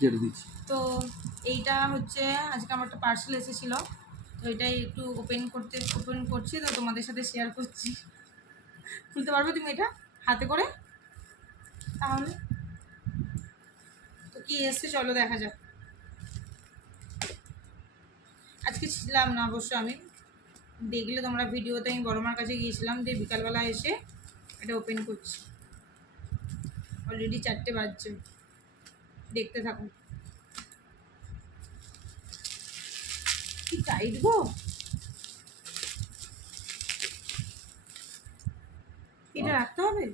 কেটে দিচ্ছি। তো এইটা হচ্ছে আজকে আমার একটা পার্সেল এসেছিলো, তো এটাই একটু ওপেন করছি, তো তোমাদের সাথে শেয়ার করছি। খুলতে পারবে তুমি এটা হাতে করে? তাহলে তো কী এসছে চলো দেখা যাক। আজকে ছিলাম না অবশ্য, আমি দেখলে তোমরা ভিডিওতে আমি বড় মার কাছে গিয়েছিলাম, দিয়ে বিকালবেলা এসে এটা ওপেন করছি। অলরেডি 4টে বাজছে, দেখতে থাকুন। কি টাইট গো, এটা রাখতে হবে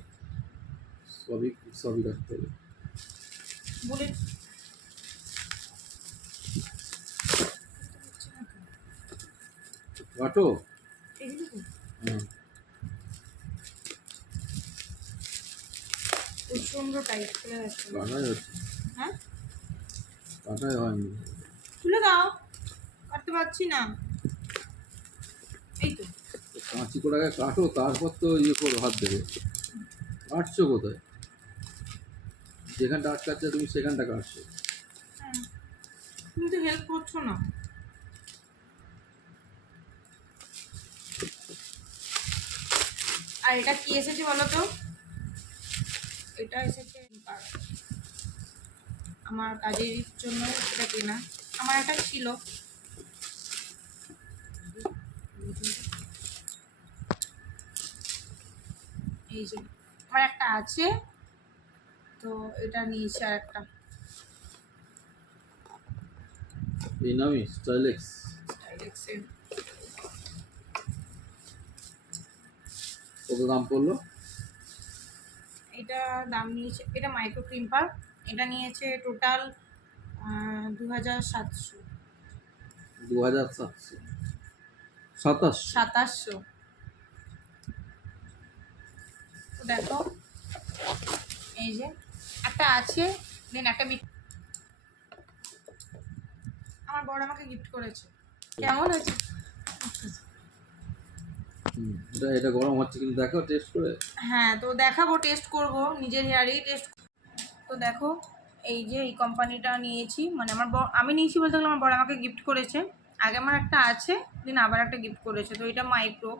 সবই রাখতে হবে বলে। কাটো। প্রচন্ড টাইট খুলে যাচ্ছে। কাটাই হচ্ছে, হ্যাঁ কাটাই হয়নি। খুলে দাও, কাটতে পারছি না। এই তো কাঁচি করে আগে কাটো, তারপর তো ইয়ে করো, হাত দেবে। কাটছো কোথায়? যেখানটা আটকাচ্ছে তুমি সেখানটা কাটছো। হ্যাঁ, তুমি তো হেল্প করছো না। আর এটা কি এসেছে বলো তো? এটা এসেছে আমার কাজের জন্য, এটা কেনা। আমার একটা ছিল, এই যে আমার একটা আছে, তো এটা নিয়েছি আর একটা। এই নামই স্টাইলেক্স। কত দাম পড়লো? এটা দাম নিয়েছে, এটা মাইক্রো ক্রিম্পার, এটা নিয়েছে টোটাল 2700। 2700, 2700। তো দেখো এই যে একটা আছে, দেন একটা আমার বড় আমাকে গিফট করেছে। কেমন হয়েছে? এটা গরম হচ্ছে কিন্তু দেখো টেস্ট করে। হ্যাঁ, তো দেখাবো, টেস্ট করব, নিজের হেয়ারই টেস্ট। তো দেখো এই যে এই কোম্পানিটা নিয়েছি, মানে আমি নিয়েছি বলতে গেলে আমার বড় আমাকে গিফট করেছে। আগে আমার একটা আছে, দেন আবার একটা গিফট করেছে, তো এটা মাইক্রো।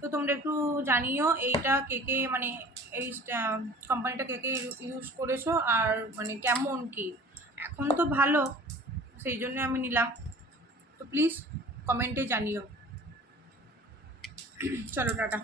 তো তোমরা একটু জানিও এইটা কে কে, মানে এই কোম্পানিটা কে কে ইউজ করেছো, আর মানে কেমন কি। এখন তো ভালো, সেই জন্য আমি নিলাম, তো প্লিজ কমেন্টে জানিও। চলো টাটা।